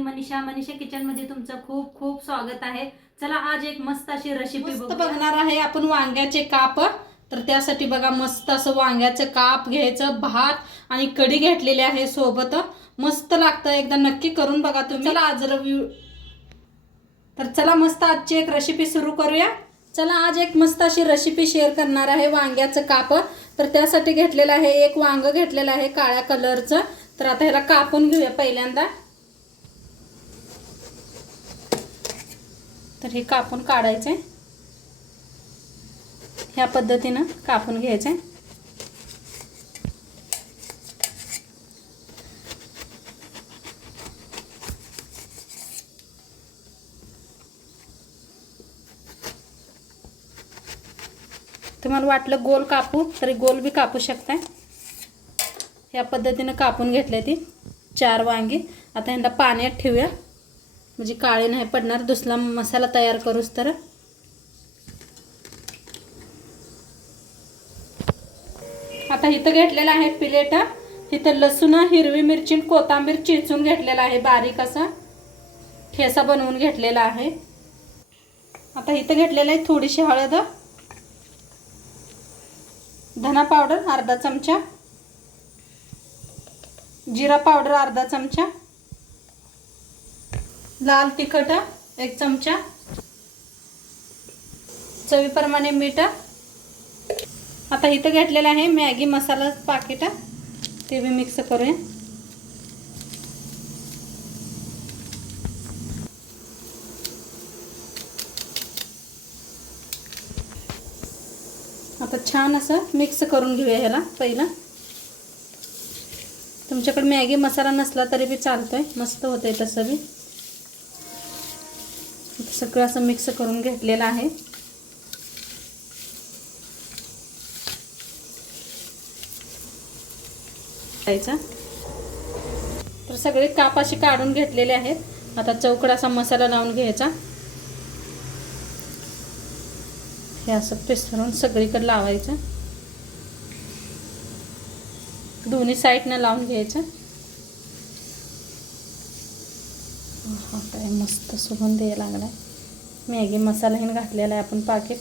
मी Manisha kitchen मध्ये तुमचं खूप खूप स्वागत आहे। चला आज एक मस्त अशी रेसिपी बघणार आहे आपण वांग्याचे काप। तर त्यासाठी बघा मस्त असं वांग्याचे काप घ्यायचं, भात आणि कढी घेतलेली आहे सोबत, मस्त लागतं, एकदा नक्की करून बघा तुम्ही। चला आज चला मस्त आजची एक रेसिपी सुरू करूया। चला आज एक मस्त अशी रेसिपी शेअर करणार आहे वांग्याचं काप। तर त्यासाठी घेतलेलं आहे एक वांग घेतलेलं आहे काळ्या कलरचं। तर आता ह्याला कापून घेऊया पहिल्यांदा। तर हे कापून काढायचे, ह्या पद्धतीने कापून घ्यायचे। तुम्हाला वाटलं गोल कापू तरी गोल भी कापू शकता। ह्या पद्धतीने कापून घेतले ती 4 वांगी। आता ह्यांना पाण्यात ठेवूया म्हणजे काळे नाही पडणार दुसरा मसाला तयार करूस तर। आता इथं घेतलेला आहे प्लेट, इथं लसूण, हिरवी मिरची, कोथिंबीर चिचून घेतलेला आहे, बारीक असा ठेचा बनवून घेतलेला आहे। आता इथं घेतलेला आहे थोडीशी हळद, धना पावडर अर्धा चमचा, जीरा पावडर अर्धा चमचा, लाल तिखट 1 चमचा, चवीप्रमाणे मीठ। आता इथं घेतलेला आहे मॅगी मसाला पाकिट, ते भी मिक्स करूया। आता छान असं मिक्स करून घेऊया ह्याला पहिला। तुमच्याकडे मॅगी मसाला नसला तरी भी चालतोय, मस्त होतंय तसं भी। सगळं असं मिक्स करून घेतलेलं आहे। तर सगळे काप असे काढून घेतलेले आहेत। आता चौकड असा मसाला लावून घ्यायचा, हे असं पसरून सगळीकडे लावायचं, दोन्ही साईडने लावून घ्यायचं। काय मस्त सुगंध यायला लागलाय। मॅगी मसाला हे घातलेला आहे आपण पाकिट,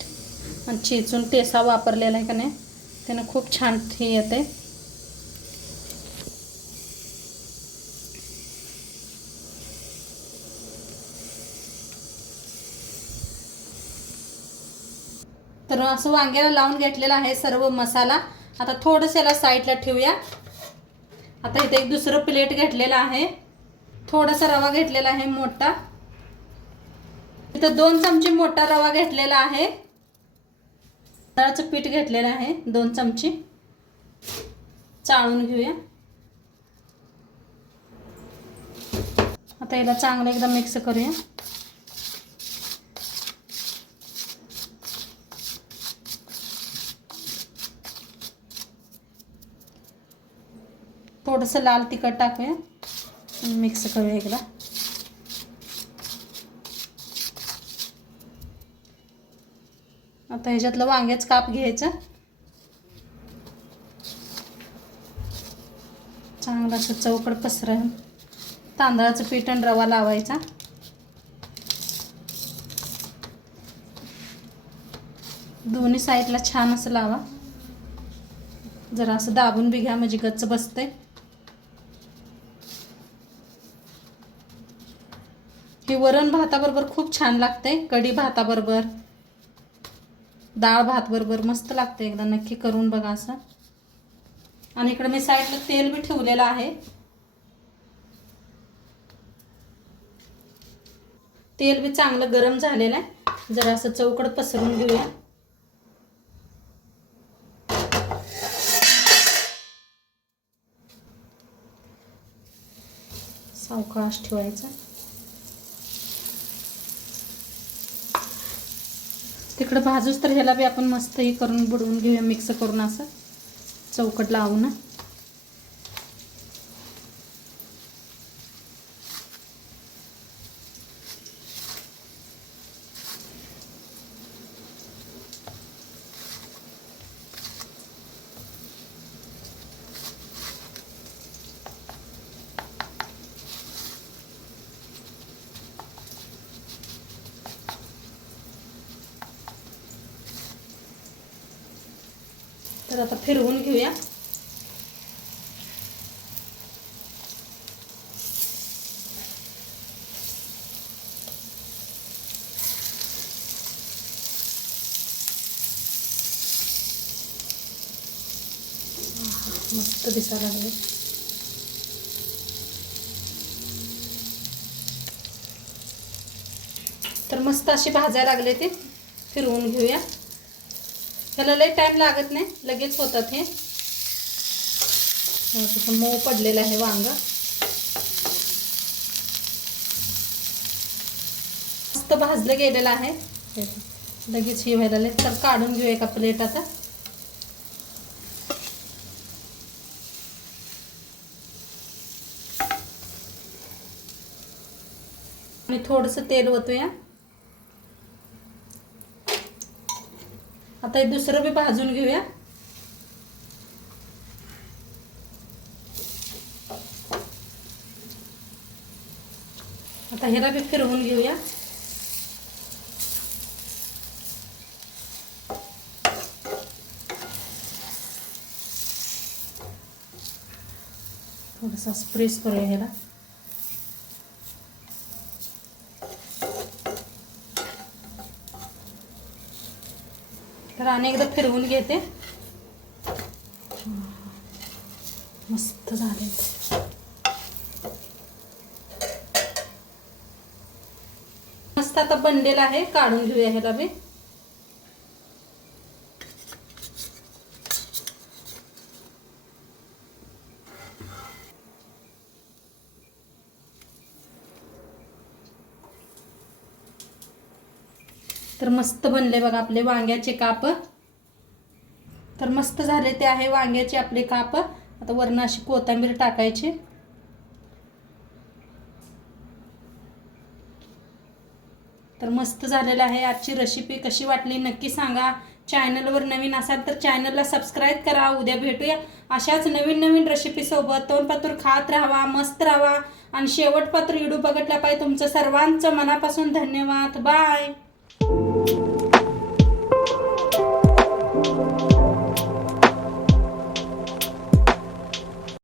आणि चिचून ठेचा वापरलेला आहे का नाही, त्याने खूप छान हे येते। तर असं वांग्याला लावून घेतलेला आहे सर्व मसाला। आता थोडंसं याला साईडला ठेवूया। आता इथे एक दुसरं प्लेट घेतलेला आहे, थोडासा रवा घेतलेला आहे मोठा, इथं 2 चमचे मोठा रवा घेतलेला आहे। तांदळाचं पीठ घेतलेलं आहे 2 चमचे, चाळून घेऊया। आता याला चांगलं एकदा मिक्स करूया। थोडंसं लाल तिखट टाकूया, मिक्स करूया एकदा। आता ह्याच्यातलं वांग्याचं काप घ्यायचं, चांगलं असं चौकड पसरून तांदळाचं पीठ आणि रवा लावायचा। दोन्ही साईडला छान असं लावा, जरा असं दाबून बी घ्या म्हणजे गच्च बसते। हे वरण भाताबरोबर खूप छान लागते, कढी भाताबरोबर, डाळ भात बरोबर मस्त लागते, एकदा नक्की करून बघा असं। आणि इकडे मी साईडला तेल भी ठेवलेलं आहे, तेल भी चांगलं गरम झालेलं आहे। जरा असं चौकड पसरून घेऊया। सावकाश ठेवायचं, तिकडे भाजूस तर ह्याला बी आपण मस्त ही करून बुडवून घेऊया, मिक्स करून असं चौकट लावून। तर आता फिरवून घेऊया. मस्त दिसायला लागले. तर मस्त अशी भाजायला लागले ते. फिरवून घेऊया. ह्याला लई टाइम लागत नाही, लगेच होतात हे. तसं मऊ पडलेलं आहे वांग. मस्त भाजलं गेलेलं आहे. लगेच हे व्हायला लागले. तर काढून घेऊया एका प्लेट आता. आणि थोडंसं तेल ओतूया. आता हे दुसरं बी भाजून घेऊया. आता ह्याला बी फिरवून घेऊया. थोडासा प्रेस करूया ह्याला. तर अनेकदा फिरवून घेते. मस्त झाले. मस्त आता बनलेला आहे. काढून घेऊया ह्याला बी. तर मस्त बनले बघा आपले वांग्याचे काप. तर मस्त झाले ते आहे वांग्याचे आपले काप. आता वरनं अशी कोथिंबीर टाकायची. तर मस्त झालेलं आहे. आजची रेसिपी कशी वाटली नक्की सांगा. चॅनलवर नवीन असाल तर चॅनलला सबस्क्राईब करा. उद्या भेटूया अशाच नवीन नवीन रेसिपीसोबत. तोंडपातूर खात राहावा, मस्त राहावा आणि शेवटपात्र व्हिडिओ बघितल्या पाहिजे. तुमचं सर्वांचं मनापासून धन्यवाद. बाय.